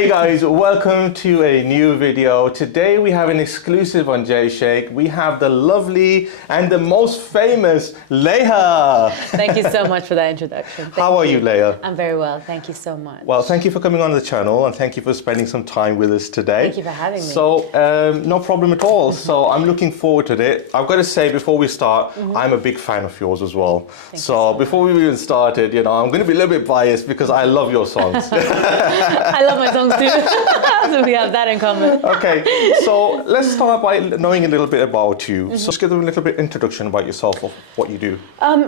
Hey guys, welcome to a new video. Today we have an exclusive on Sheikh. We have the lovely and the most famous Legha. Thank you so much for that introduction. How are you, Legha? I'm very well, thank you so much. Well, thank you for coming on the channel and thank you for spending some time with us today. Thank you for having me. So, no problem at all. So I'm looking forward to it. I've got to say before we start, I'm a big fan of yours as well. So before we even started, I'm going to be a little bit biased because I love your songs. I love my songs too. So we have that in common. Okay, so let's start by knowing a little bit about you. So just give them a little bit introduction about yourself, of what you do.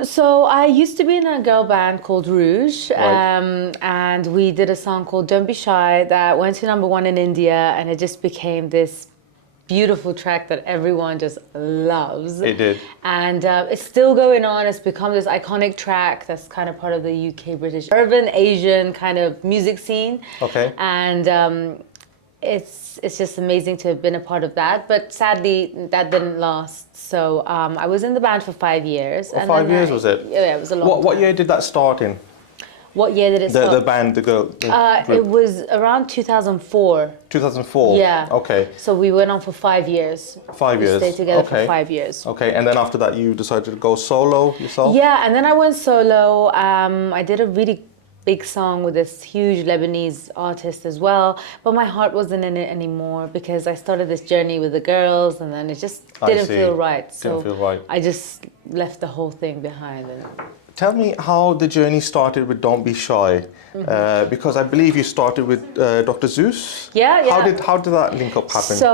So I used to be in a girl band called Rouge, Right. and we did a song called Don't Be Shy that went to #1 in India, and it just became this beautiful track that everyone just loves. It did. And it's still going on. It's become this iconic track that's kind of part of the UK British urban Asian kind of music scene. Okay. And it's just amazing to have been a part of that. But sadly, that didn't last. So I was in the band for 5 years. Oh, 5 years was it? Yeah, it was a long time. What year did that start in? What year did it start? The band, the girl group? It was around 2004. 2004? Yeah. Okay. So we went on for 5 years. 5 years. We stayed together Okay. for 5 years. Okay, and then after that you decided to go solo yourself? Yeah, and then I went solo. I did a really big song with this huge Lebanese artist as well, but my heart wasn't in it anymore because I started this journey with the girls and then it just didn't feel right. Didn't feel right. I just left the whole thing behind. And Tell me how the journey started with Don't Be Shy, because I believe you started with Dr. Zeus. Yeah. How did that link up happen? So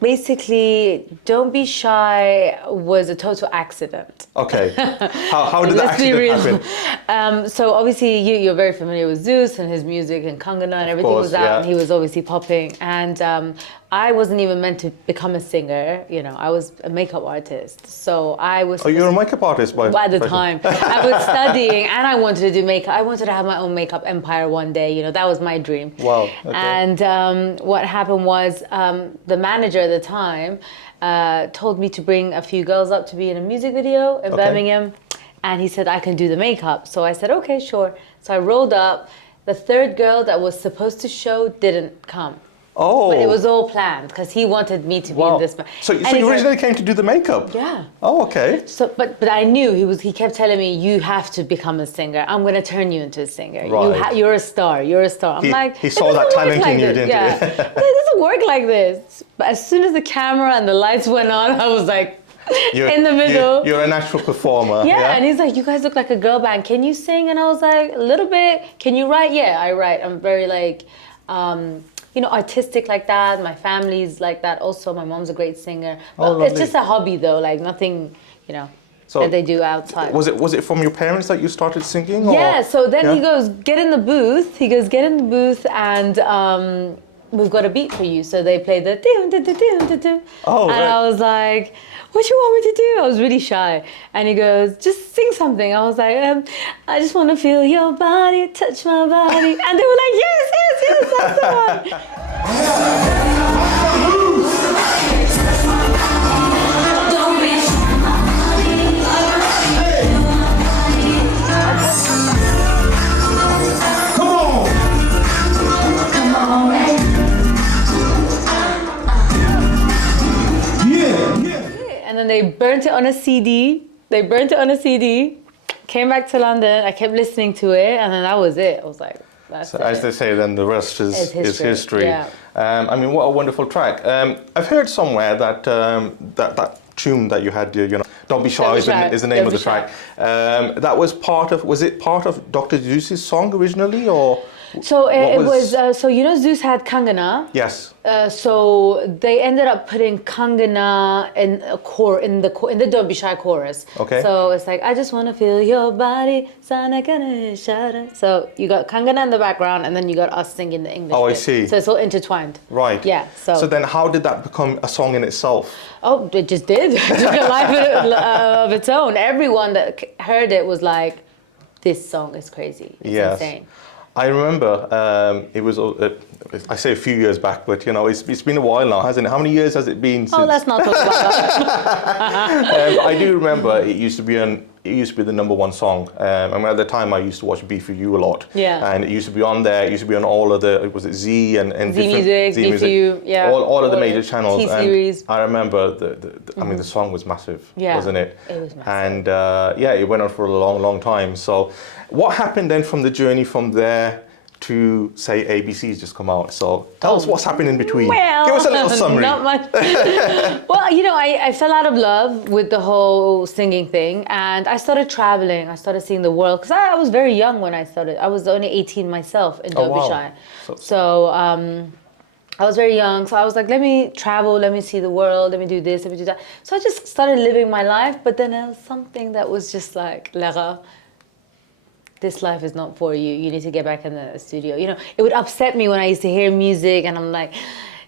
basically, Don't Be Shy was a total accident. Okay. How did that Let's be accident real. happen? So obviously you're very familiar with Zeus and his music and Kangana and everything course, was out yeah. and he was obviously popping. And I wasn't even meant to become a singer. I was a makeup artist. So I was. Oh, you're a makeup artist by at the profession. time. I was studying and I wanted to do makeup. I wanted to have my own makeup empire one day. That was my dream. Wow. Okay. And what happened was the manager at the time told me to bring a few girls up to be in a music video in Birmingham. And he said, I can do the makeup. So I said, okay, sure. So I rolled up. The third girl that was supposed to show didn't come. Oh. But it was all planned because he wanted me to be in this. So you originally came to do the makeup? Yeah. Oh, okay. So, but I knew he kept telling me, you have to become a singer. I'm going to turn you into a singer. Right. You're a star. You're a star. I'm like, he saw that talent like in you, this. didn't yeah. he? It doesn't work like this. But as soon as the camera and the lights went on, I was like, in the middle. You're a natural performer. Yeah, and he's like, you guys look like a girl band. Can you sing? And I was like, a little bit. Can you write? Yeah, I write. I'm very like, artistic like that. My family's like that also. My mom's a great singer. But it's just a hobby though, like nothing, that they do outside. Was it from your parents that you started singing? Yeah, or? so then he goes, get in the booth. He goes, get in the booth and we've got a beat for you. So they play the do. Oh, and right. I was like, what you want me to do? I was really shy. And he goes, just sing something. I was like, I just want to feel your body, touch my body. And they were like, yes, that's the one. And then they burnt it on a CD. Came back to London. I kept listening to it, and then that was it. I was like, that's it. As they say, then the rest is history. Yeah. I mean, what a wonderful track. I've heard somewhere that that tune that you had, Don't Be Shy is the name of the track. That was it part of Dr. Zeus's song originally, or? So it was Zeus had Kangana. Yes. So they ended up putting Kangana in the Don't Be Shy chorus. Okay. So it's like, I just want to feel your body. So you got Kangana in the background and then you got us singing the English. Oh, I bit. see. So it's all intertwined. Right. Yeah. So then how did that become a song in itself? Oh, it just did. It took a life of its own. Everyone that heard it was like, this song is crazy. It's insane. I remember it was, I say a few years back, but it's been a while now, hasn't it? How many years has it been since? Oh, let's not talk about that. I do remember it used to be on it used to be the number one song. I mean, at the time, I used to watch B4U a lot. Yeah. And it used to be on there. It used to be on all of the, was it Z and Z Music, B4U, yeah. All of the major channels. T-Series. And I remember, I mean, the song was massive, wasn't it? It was massive. And it went on for a long, long time. So what happened then from the journey from there to, say, ABC's just come out? So tell us what's happened in between. Well, give us a little summary. Not much. Well, you know, I fell out of love with the whole singing thing, and I started traveling. I started seeing the world, because I was very young when I started. I was only 18 myself in Derbyshire. Wow. So I was very young, so I was like, let me travel, let me see the world, let me do this, let me do that. So I just started living my life, but then there was something that was just like, Legha, this life is not for you. You need to get back in the studio. You know, it would upset me when I used to hear music, and I'm like,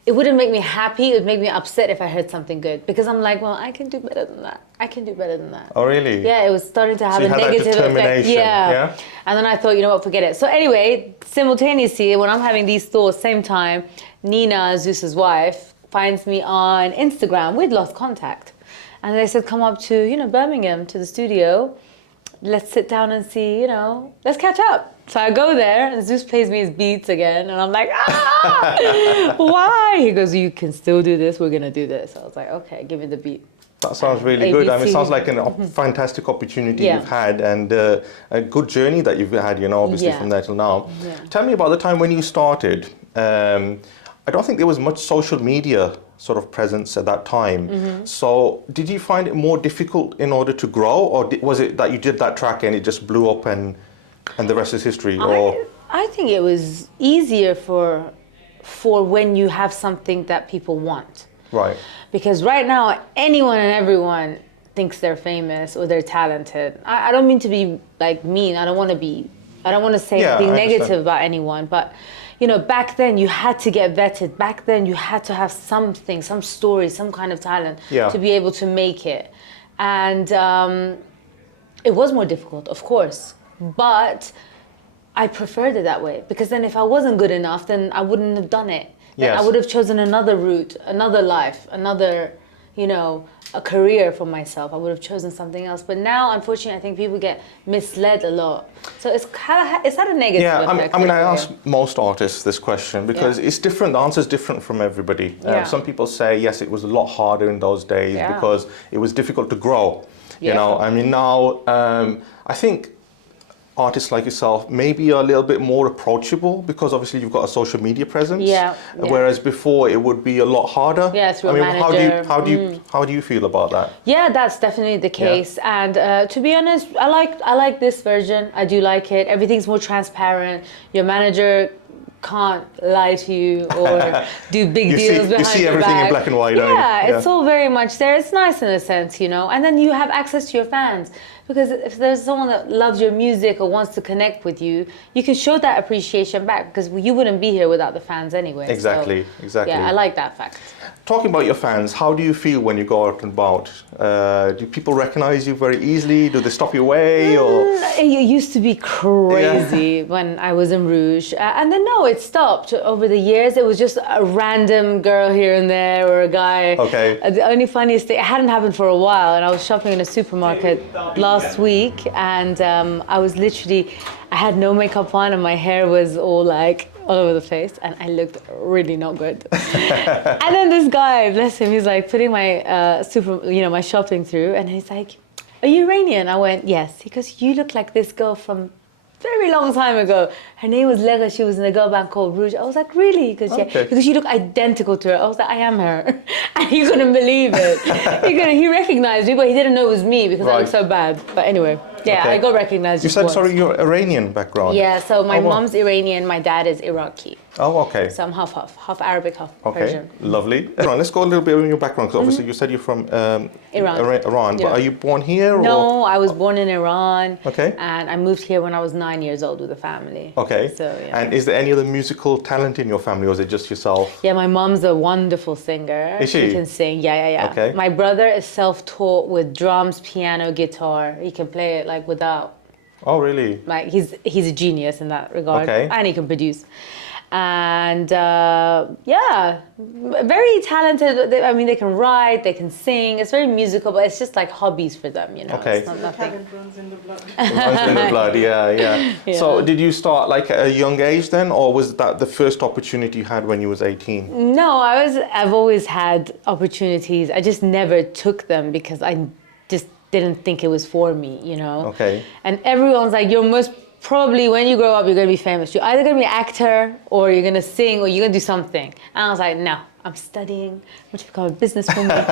it wouldn't make me happy. It would make me upset if I heard something good, because I'm like, well, I can do better than that. I can do better than that. Oh, really? Yeah, it was starting to have a negative effect. Yeah. And then I thought, you know what, forget it. So anyway, simultaneously, when I'm having these thoughts, same time, Nina, Zeus's wife, finds me on Instagram. We'd lost contact. And they said, come up to, you know, Birmingham, to the studio. Let's sit down and see, you know, let's catch up. So I go there, and Zeus plays me his beats again, and I'm like, why? He goes, you can still do this, we're gonna do this. I was like, okay, give me the beat. That sounds really good. I mean, it sounds like a fantastic opportunity you've had, and a good journey that you've had, you know, obviously from there till now. Yeah. Tell me about the time when you started. I don't think there was much social media sort of presence at that time. So did you find it more difficult in order to grow, or was it that you did that track and it just blew up and the rest is history? I think it was easier for when you have something that people want. Right. Because right now, anyone and everyone thinks they're famous or they're talented. I don't mean to be like mean. I don't want to say anything negative about anyone, but you know, back then you had to get vetted. Back then you had to have something, some story, some kind of talent to be able to make it. And it was more difficult, of course, but I preferred it that way, because then if I wasn't good enough, then I wouldn't have done it. Then I would have chosen another route, another life, another, you know, a career for myself. I would have chosen something else. But now, unfortunately, I think people get misled a lot. So it's had a negative effect. I mean, I ask most artists this question because it's different. The answer is different from everybody. Some people say, yes, it was a lot harder in those days because it was difficult to grow. You know, I mean, now I think artists like yourself maybe are a little bit more approachable because obviously you've got a social media presence. Whereas before it would be a lot harder. Through a manager. How do you feel about that? Yeah, that's definitely the case. And to be honest, I like this version. I do like it. Everything's more transparent. Your manager can't lie to you or do big deals behind your back. You see everything in black and white. It's all very much there. It's nice in a sense, you know. And then you have access to your fans. Because if there's someone that loves your music or wants to connect with you, you can show that appreciation back, because you wouldn't be here without the fans anyway. Exactly. Yeah, I like that fact. Talking about your fans, how do you feel when you go out and about? Do people recognize you very easily? Do they stop your way? Or? It used to be crazy when I was in Rouge. And then it stopped over the years. It was just a random girl here and there or a guy. Okay. The only funniest thing, it hadn't happened for a while, and I was shopping in a supermarket last week, and I was literally, I had no makeup on and my hair was all like all over the face, and I looked really not good. And then this guy, bless him, he's like putting my my shopping through, and he's like, "Are you Iranian?" I went, "Yes." He goes, "You look like this girl from very long time ago. Her name was Legha. She was in a girl band called Rouge." I was like, "Really?" Because because you look identical to her. I was like, "I am her," and he couldn't believe it. He recognized me, but he didn't know it was me because I looked so bad. But anyway. Yeah, I got recognized. You said, sorry, you're Iranian background. Yeah, so my mom's Iranian, my dad is Iraqi. Oh, okay. So I'm half Arabic, half Persian. Lovely. Let's go a little bit on your background, because obviously you said you're from Iran, but are you born here? No, I was born in Iran. Okay. And I moved here when I was 9 years old with a family. Okay. So, And is there any other musical talent in your family, or is it just yourself? Yeah, my mom's a wonderful singer. Is she? She can sing, yeah. Okay. My brother is self-taught with drums, piano, guitar. He can play it like without. Oh, really? Like he's a genius in that regard. Okay. And he can produce. And yeah, very talented. I mean, they can write, they can sing. It's very musical, but it's just like hobbies for them, you know. Okay. It's not nothing. Talent runs in the blood. Runs in the blood, yeah. So did you start like at a young age then, or was that the first opportunity you had when you was 18? No, I've always had opportunities. I just never took them because I just didn't think it was for me, you know. Okay. And everyone's like, you're most probably when you grow up, you're gonna be famous. You're either gonna be an actor, or you're gonna sing, or you're gonna do something. And I was like, no, I'm studying. I'm going to become a businesswoman.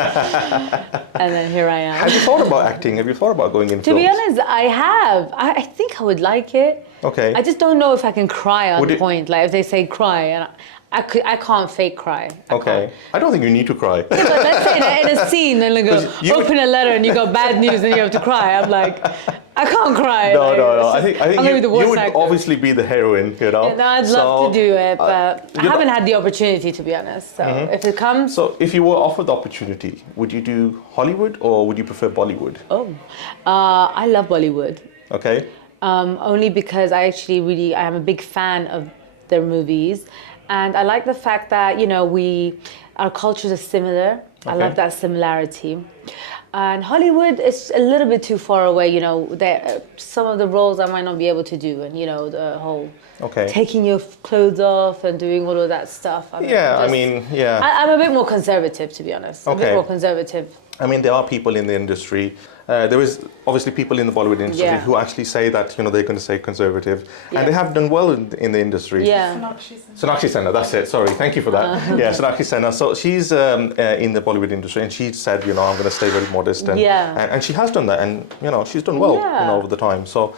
And then here I am. Have you thought about acting? Have you thought about going in To films? be honest, I have. I think I would like it. Okay. I just don't know if I can cry on Would it- point. Like if they say cry, and I can't fake cry. Okay. I don't think you need to cry. But let's say in a scene, and they go, 'Cause you- open a letter, and you got bad news, and you have to cry. I'm like, I can't cry. No, like, no. it's I just- think I'm gonna be the you worst would actor. obviously be the heroine, you know. Yeah, no, I'd love to do it, but I you're haven't had the opportunity, to be honest. So if it comes, So if you were offered the opportunity, would you do Hollywood or would you prefer Bollywood? I love Bollywood. Okay. Only because I am a big fan of their movies, and I like the fact that our cultures are similar. I Okay. love that similarity. And Hollywood is a little bit too far away. Some of the roles I might not be able to do, and the whole Okay. taking your clothes off and doing all of that stuff. I'm a bit more conservative, to be honest. A bit Okay. more conservative. I mean, there are people in the industry. There is obviously people in the Bollywood industry Yeah. who actually say that they're going to say conservative, and they have done well in the industry. Yeah. Sonakshi Sinha, that's it. Sorry, thank you for that. Yeah, Sonakshi Sinha. So she's in the Bollywood industry, and she said, I'm going to stay very modest, and she has done that, and she's done well, Yeah. over the time. So,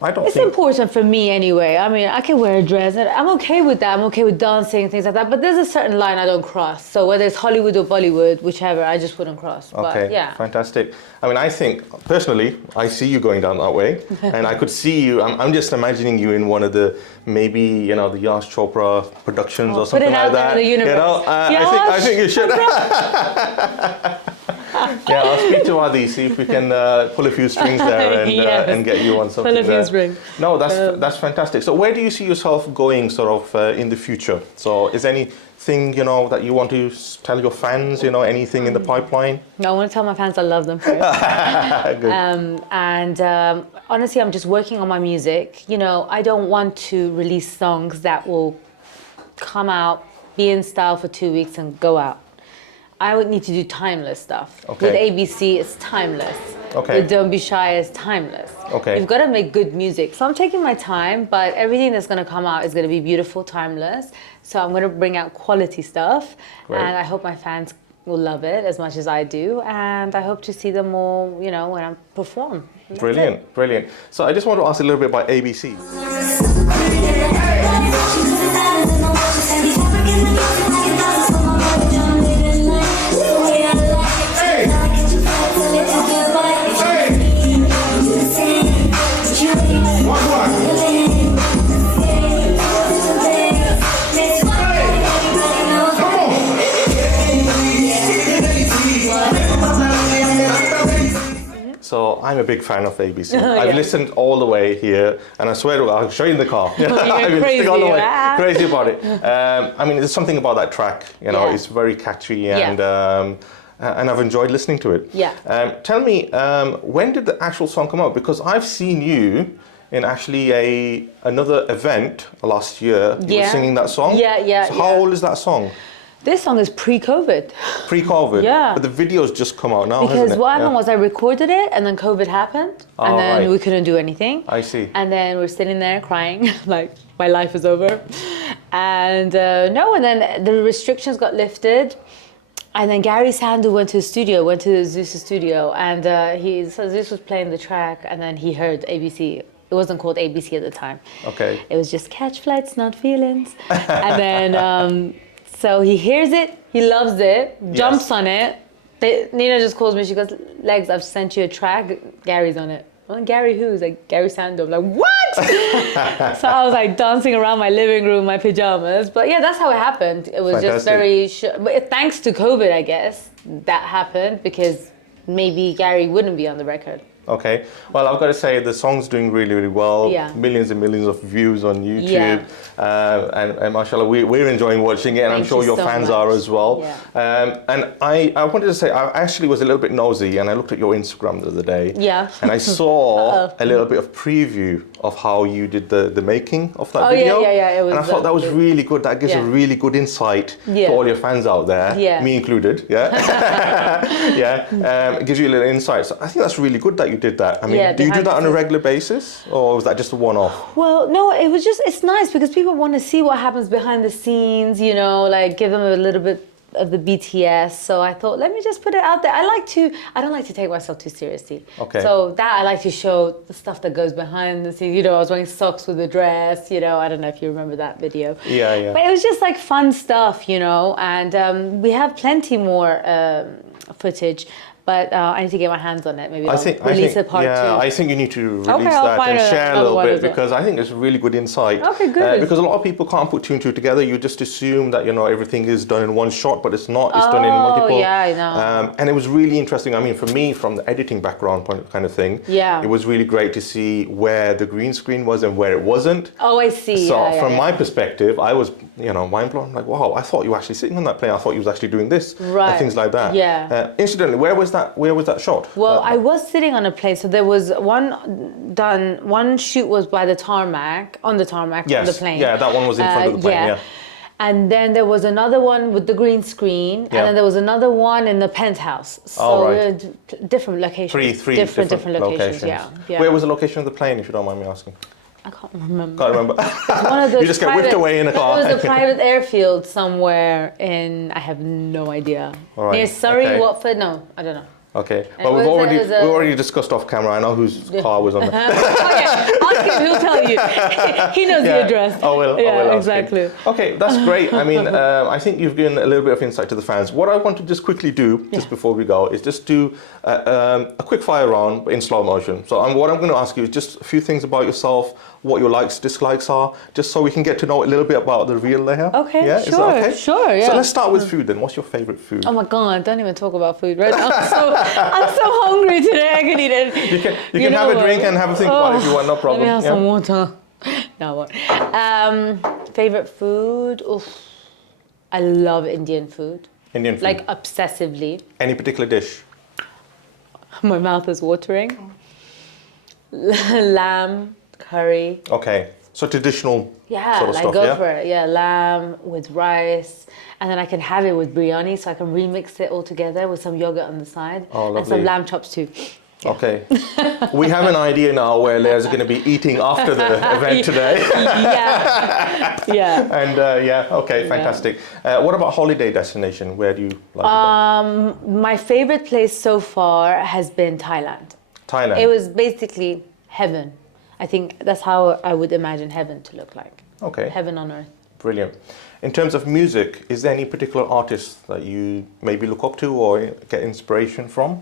I don't It's think. important for me anyway. I mean, I can wear a dress, and I'm okay with that. I'm okay with dancing and things like that. But there's a certain line I don't cross. So whether it's Hollywood or Bollywood, whichever, I just wouldn't cross. Okay, But yeah. fantastic. I mean, I think, personally, I see you going down that way. And I could see you, I'm just imagining you in one of the, maybe, the Yash Chopra productions or something Put it out like there that. in the universe. I think you should. Yeah, I'll speak to Adi, see if we can pull a few strings there and, Yes. and get you on something Pull a few there. strings. No, that's fantastic. So where do you see yourself going sort of in the future? So is anything, that you want to tell your fans, anything in the pipeline? No, I want to tell my fans I love them first. Good. Honestly, I'm just working on my music. I don't want to release songs that will come out, be in style for 2 weeks and go out. I would need to do timeless stuff. Okay. With ABC, it's timeless. Okay. With Don't Be Shy, it's timeless. Okay. You've got to make good music. So I'm taking my time, but everything that's going to come out is going to be beautiful, timeless. So I'm going to bring out quality stuff. Great. And I hope my fans will love it as much as I do. And I hope to see them all, when I perform. That's Brilliant, it. brilliant. So I just want to ask a little bit about ABC. So I'm a big fan of ABC. I've listened all the way here, and I swear to God, I'll show you in the car. You're I've crazy, all the way. ah. Crazy about it. I mean, there's something about that track. Yeah. It's very catchy, Yeah. and I've enjoyed listening to it. Yeah. Tell me, when did the actual song come out? Because I've seen you in actually another event last year. You were singing that song. Yeah. So how old is that song? This song is pre-COVID. Pre-COVID. Yeah. But the video's just come out now, Because hasn't it? what happened was I recorded it, and then COVID happened, and then right. we couldn't do anything. I see. And then we're sitting there crying, like my life is over. And and then the restrictions got lifted. And then Gary Sandhu went to Zeus' studio, and Zeus was playing the track, and then he heard ABC. It wasn't called ABC at the time. Okay. It was just Catch Flights, Not Feelings. And then, so he hears it, he loves it, jumps on it. Nina just calls me, she goes, Legs, I've sent you a track, Gary's on it. Well, Gary who? He's like, Gary Sandhu. I'm like, what? So I was like dancing around my living room, my pajamas. But yeah, that's how it happened. It was just very, but thanks to COVID, I guess, that happened because maybe Gary wouldn't be on the record. Okay. Well, I've got to say the song's doing really, really well. Yeah. Millions and millions of views on YouTube. Yeah. And mashallah, we're enjoying watching it, and I'm Thank sure you your so fans much. are as well. Yeah. And I wanted to say, I actually was a little bit nosy, and I looked at your Instagram the other day. Yeah. And I saw a little bit of preview of how you did the making of that Oh, video. yeah. It was, and I thought that was really good. That gives a really good insight to all your fans out there, me included. It gives you a little insight. So I think that's really good that you did that. I mean, do you do that on a regular basis, or was that just a one-off? Well, no, it was just, it's nice because people want to see what happens behind the scenes, you know, like give them a little bit of the BTS. So I thought, let me just put it out there. I don't like to take myself too seriously. Okay. So that I like to show the stuff that goes behind the scenes. You know, I was wearing socks with a dress, you know, I don't know if you remember that video. Yeah. But it was just like fun stuff, you know, and we have plenty more footage. But I need to get my hands on it. Maybe I'll release a part 2. I think you need to release I'll that and share a little bit, well. because I think it's really good insight. Okay, good. Because a lot of people can't put 2 and 2 together. You just assume that, you know, everything is done in one shot, but it's not. It's done in multiple. Oh, yeah, I know. And it was really interesting. I mean, for me, from the editing background kind of thing, it was really great to see where the green screen was and where it wasn't. Oh, I see. So from my perspective, I was, you know, mind blown. I'm like, wow, I thought you were actually sitting on that plane. I thought you was actually doing this. Right. And things like that. Yeah. Incidentally, where was that shot? Well, I was sitting on a plane, so there was one shoot was by the tarmac, on the tarmac, on the plane. Yeah, that one was in front of the plane, And then there was another one with the green screen, and then there was another one in the penthouse. So different locations. Three different locations. Yeah. Where was the location of the plane, if you don't mind me asking? I can't remember. Can't remember. One of those you just get whipped away in a car. It was a private airfield somewhere in, I have no idea. Near Surrey, Watford? No, I don't know. Okay, well, we've already discussed off camera. I know whose car was on there. Ask him, he'll tell you. He knows the address. I will. Exactly. Okay, that's great. I mean, I think you've given a little bit of insight to the fans. What I want to just quickly do, just before we go, is just do a quick fire round in slow motion. So what I'm going to ask you is just a few things about yourself, what your likes, dislikes are, just so we can get to know a little bit about the real Legha. Okay, yeah? sure, Is that okay? Sure, yeah. So let's start with food then. What's your favourite food? Oh my God, don't even talk about food right now. I'm so hungry today, I can eat it. You can have a drink and have a think about it if you want, no problem. Let me have some water. No, what? Favourite food? Oof. I love Indian food. Indian food? Like obsessively. Any particular dish? My mouth is watering. Lamb, curry. Okay, so traditional sort of like stuff, go for it. Yeah, lamb with rice. And then I can have it with biryani, so I can remix it all together with some yogurt on the side. Oh, lovely. And some lamb chops too. Yeah. Okay. We have an idea now where Leah's going to be eating after the event today. Yeah. And okay, fantastic. What about holiday destination? Where do you like to go? My favorite place so far has been Thailand. Thailand. It was basically heaven. I think that's how I would imagine heaven to look like. Okay. Heaven on earth. Brilliant. In terms of music, is there any particular artist that you maybe look up to or get inspiration from?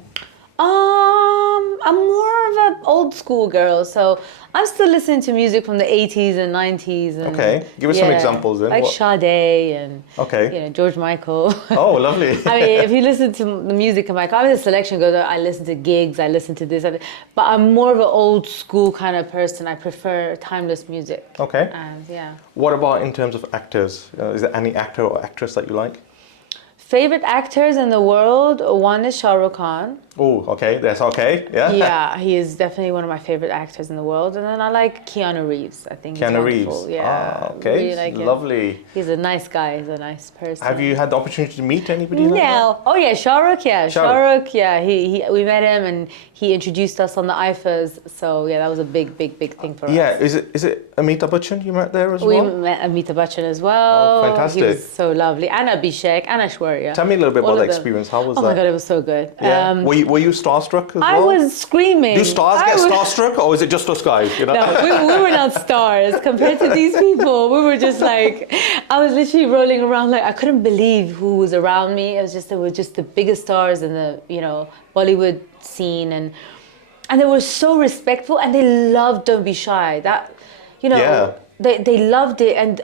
I'm more of an old school girl, so I'm still listening to music from the 80s and 90s. And, okay, give us some examples then. Like Sade and George Michael. Oh, lovely. I mean, if you listen to the music of Michael, I mean, the selection goes, I listen to gigs, I listen to this, but I'm more of an old school kind of person. I prefer timeless music. Okay. And What about in terms of actors? Is there any actor or actress that you like? Favorite actors in the world, one is Shah Rukh Khan. Oh, okay, that's okay, yeah. Yeah, he is definitely one of my favorite actors in the world. And then I like Keanu Reeves. I think Keanu he's Reeves. Yeah, okay, really like lovely. Him. He's a nice guy. He's a nice person. Have you had the opportunity to meet anybody like that? No. Oh yeah, Shah Rukh. Yeah, Shah Rukh. Yeah, we met him and he introduced us on the IFAs. So yeah, that was a big thing for us. Yeah, is it Amitabh Bachchan you met there as well? We met Amitabh Bachchan as well. Oh, fantastic. He was so lovely. And Abhishek and Aishwarya. Tell me a little bit about the experience. How was that? Oh my God, it was so good. Yeah. Were you starstruck as well? I was screaming. Do stars get starstruck or is it just us guys? You know? No, we were not stars compared to these people. We were just like, I was literally rolling around like I couldn't believe who was around me. They were just the biggest stars in the Bollywood scene and they were so respectful and they loved Don't Be Shy. That They loved it, and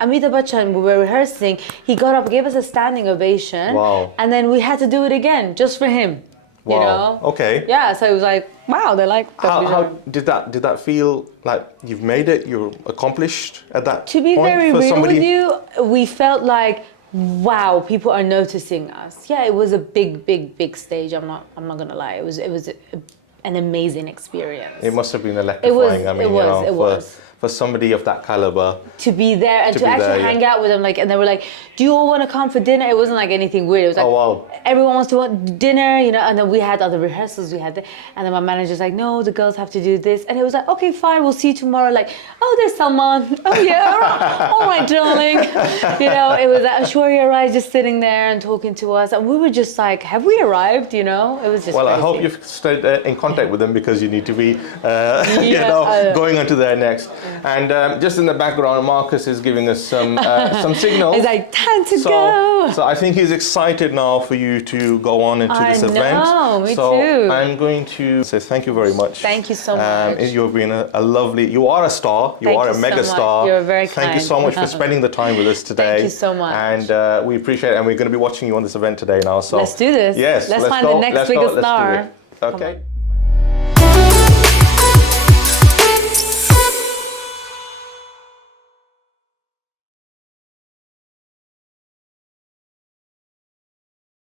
Amitabh Bachchan, we were rehearsing, he got up, gave us a standing ovation, wow. And then we had to do it again, just for him. Wow. You know? Okay. Yeah, so it was like, wow, they like that. How did that feel like you've made it, you're accomplished at that To be point very for real somebody? with you, we felt like, wow, people are noticing us. Yeah, it was a big stage. I'm not gonna lie. It was an amazing experience. It must have been electrifying. I mean, it was. For somebody of that caliber. To be there and to actually hang out with them, like, and they were like, "Do you all want to come for dinner?" It wasn't like anything weird. It was like, oh, wow. Everyone wants to want dinner, you know. And then we had other rehearsals. And then my manager's like, "No, the girls have to do this." And it was like, "Okay, fine, we'll see you tomorrow." Like, "Oh, there's Salman. Oh yeah, all right, darling." You know, it was like Ashwarya Rai just sitting there and talking to us, and we were just like, "Have we arrived?" You know, it was just. Well, crazy. I hope you've stayed in contact with them because you need to be, going on to there next. And just in the background, Marcus is giving us some signals. It's like, time to go. So I think he's excited now for you to go on into this event. I know, me so too. I'm going to say thank you very much. Thank you so much. You've been a lovely, you are a star, you are a mega star. You're very kind. Thank you so much for spending the time with us today. Thank you so much. And we appreciate it. And we're going to be watching you on this event today now. So let's do this. Yes. Let's find the next biggest star. Okay.